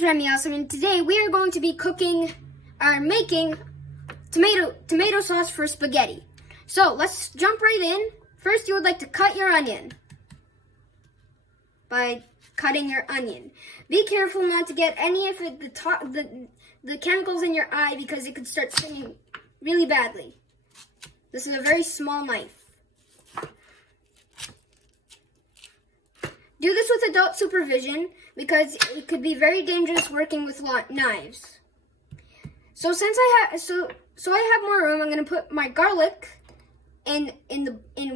is Remy Awesome, and today we are going to be making tomato sauce for spaghetti. So let's jump right in. First, you would like to cut your onion. By cutting your onion, be careful not to get any of the chemicals in your eye because it could start stinging really badly. This is a very small knife. Do this with adult supervision because it could be very dangerous working with knives. So since I have more room, I'm going to put my garlic in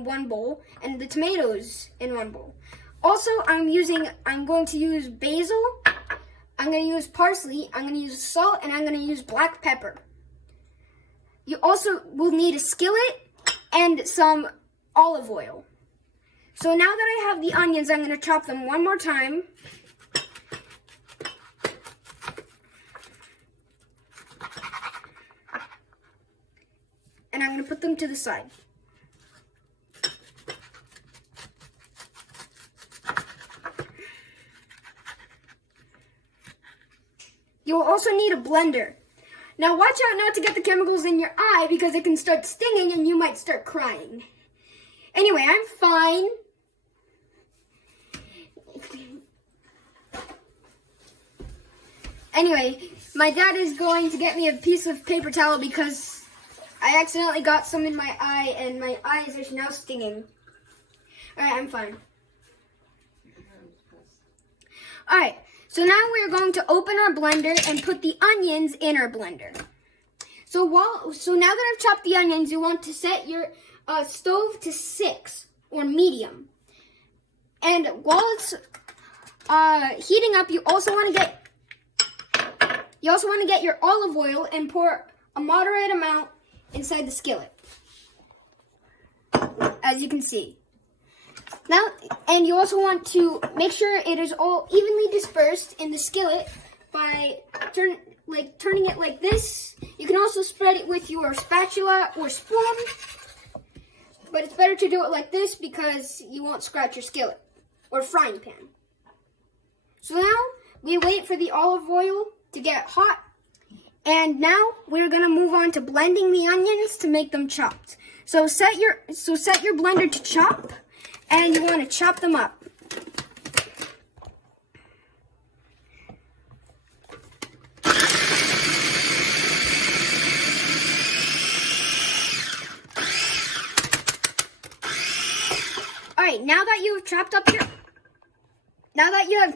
one bowl and the tomatoes in one bowl. Also, I'm going to use basil, I'm going to use parsley, I'm going to use salt, and I'm going to use black pepper. You also will need a skillet and some olive oil. So now that I have the onions, I'm going to chop them one more time. And I'm going to put them to the side. You'll also need a blender. Now watch out not to get the chemicals in your eye because it can start stinging and you might start crying. Anyway, I'm fine. Anyway, my dad is going to get me a piece of paper towel because I accidentally got some in my eye and my eyes are now stinging. Alright, I'm fine. Alright, so now we're going to open our blender and put the onions in our blender. So now that I've chopped the onions, you want to set your stove to 6 or medium. And while it's heating up, you also want to get your olive oil and pour a moderate amount inside the skillet, as you can see. Now, and you also want to make sure it is all evenly dispersed in the skillet by turning it like this. You can also spread it with your spatula or spoon, but it's better to do it like this because you won't scratch your skillet or frying pan. So now we wait for the olive oil to get hot, and now we're gonna move on to blending the onions to make them chopped. So set your blender to chop, and you want to chop them up. All right, now that you have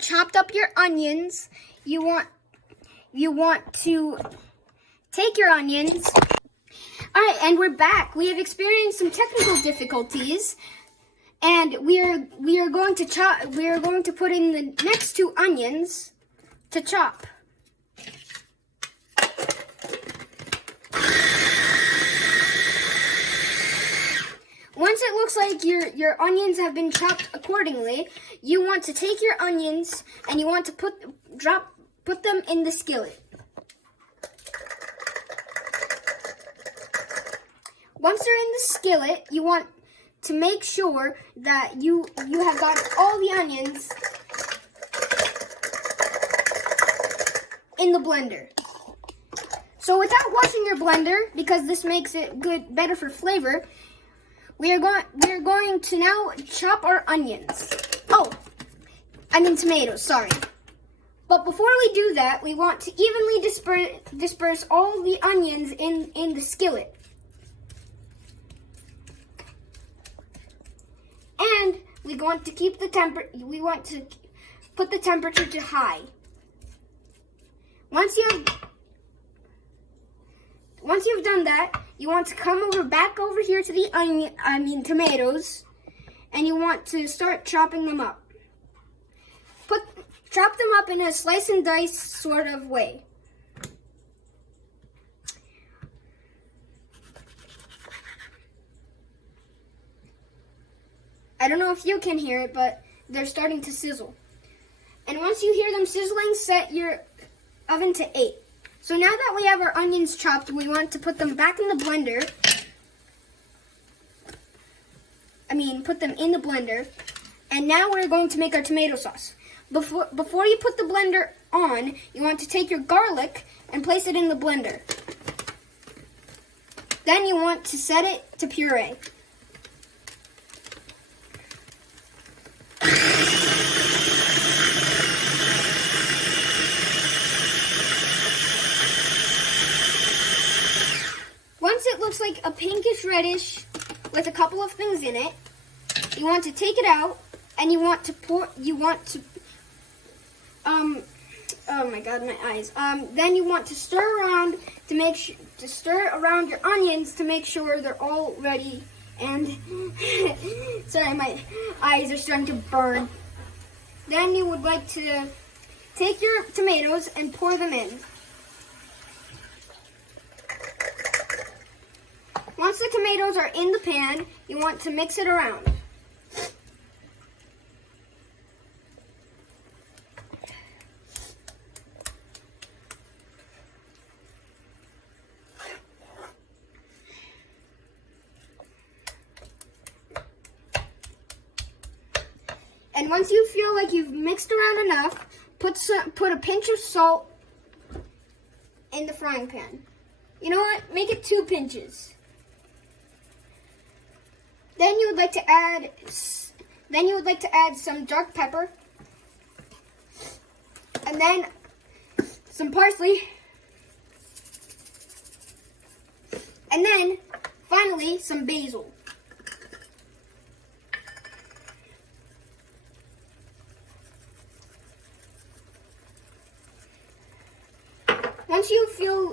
chopped up your onions, you want to take your onions. All right, and we're back. We have experienced some technical difficulties, and we are going to put in the next 2 onions to chop. Once it looks like your onions have been chopped accordingly, you want to take your onions and you want to put them in the skillet. Once they're in the skillet, you want to make sure that you have got all the onions in the blender. So without washing your blender, because this makes it better for flavor, we are going to now chop our onions. Tomatoes, sorry. But before we do that, we want to evenly disperse all the onions in the skillet. And we want to put the temperature to high. Once you've done that, you want to come back over here to the tomatoes, and you want to start chopping them up. Chop them up in a slice and dice sort of way. I don't know if you can hear it, but they're starting to sizzle. And once you hear them sizzling, set your oven to 8. So now that we have our onions chopped, we want to put them back in the blender. Put them in the blender. And now we're going to make our tomato sauce. before you put the blender on, you want to take your garlic and place it in the blender. Then you want to set it to puree. Once it looks like a pinkish reddish with a couple of things in it, you want to take it out and you want to oh my god, my eyes. Then you want to stir around to stir around your onions to make sure they're all ready. And sorry, my eyes are starting to burn. Then you would like to take your tomatoes and pour them in. Once the tomatoes are in the pan, you want to mix it around. And once you feel like you've mixed around enough, put a pinch of salt in the frying pan. You know what? Make it 2 pinches. Then you would like to add some dark pepper, and then some parsley, and then finally some basil. Once you feel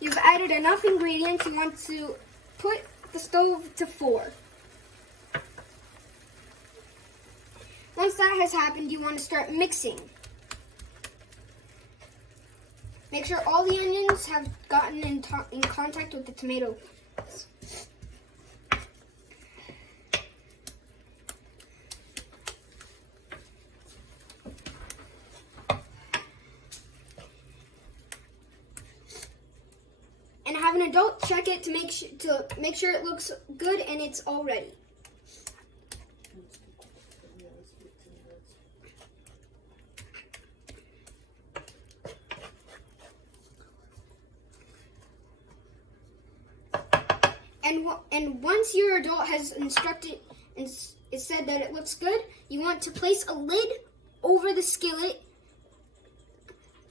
you've added enough ingredients, you want to put the stove to 4. Once that has happened, you want to start mixing. Make sure all the onions have gotten in contact with the tomato. And have an adult check it to make sure it looks good and it's all ready. And once your adult has instructed and said that it looks good, you want to place a lid over the skillet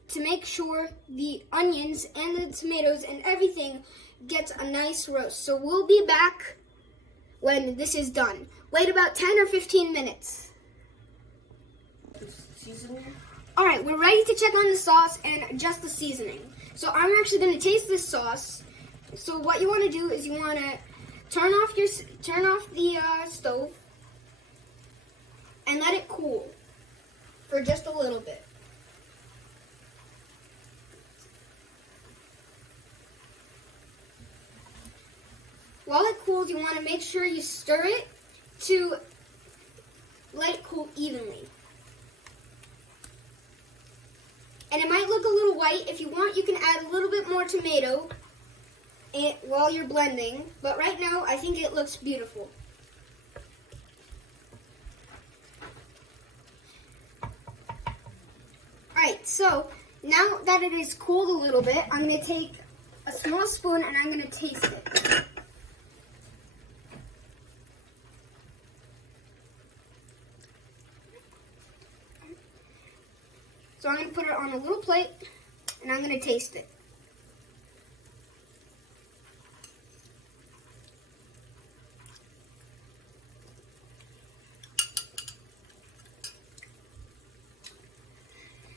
to make sure the onions and the tomatoes and everything gets a nice roast. So we'll be back when this is done. Wait about 10 or 15 minutes. Seasoning? All right, we're ready to check on the sauce and adjust the seasoning. So I'm actually going to taste this sauce. So what you want to do is you want to turn off the stove and let it cool for just a little bit. While it cools, you want to make sure you stir it to let it cool evenly. And it might look a little white. If you want, you can add a little bit more tomato while you're blending. But right now, I think it looks beautiful. Alright, so now that it is cooled a little bit, I'm going to take a small spoon and I'm going to taste it. So I'm going to put it on a little plate, and I'm going to taste it.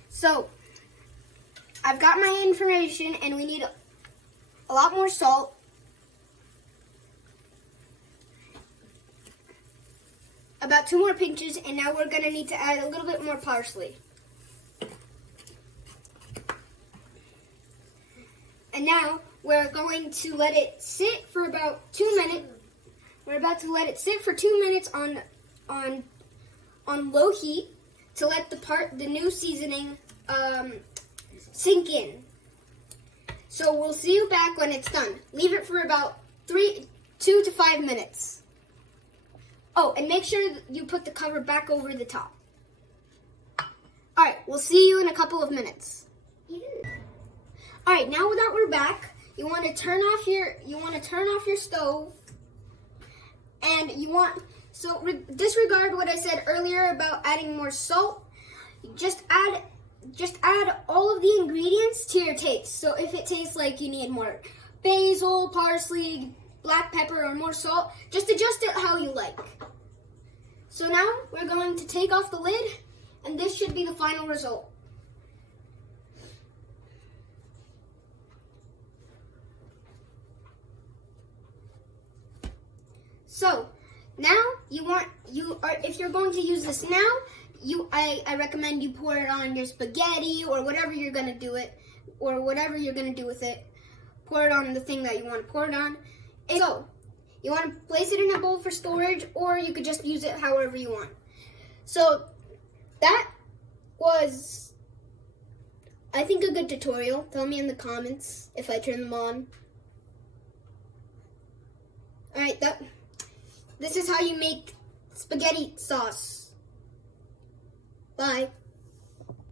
So, I've got my information, and we need a lot more salt. About 2 more pinches, and now we're going to need to add a little bit more parsley. And now we're going to let it sit for about 2 minutes. We're about to let it sit for 2 minutes on low heat to let the new seasoning sink in. So we'll see you back when it's done. Leave it for about 2 to 5 minutes. Oh, and make sure you put the cover back over the top. we'll see you in a couple of minutes. All right, now that we're back, you want to turn off your stove, and disregard what I said earlier about adding more salt. Just add all of the ingredients to your taste. So if it tastes like you need more basil, parsley, black pepper, or more salt, just adjust it how you like. So now we're going to take off the lid, and this should be the final result. So now if you're going to use this now, I recommend you pour it on your spaghetti or whatever you're gonna do with it. Pour it on the thing that you want to pour it on. And so you want to place it in a bowl for storage, or you could just use it however you want. So that was, I think, a good tutorial. Tell me in the comments if I turn them on. All right, this is how you make spaghetti sauce. Bye.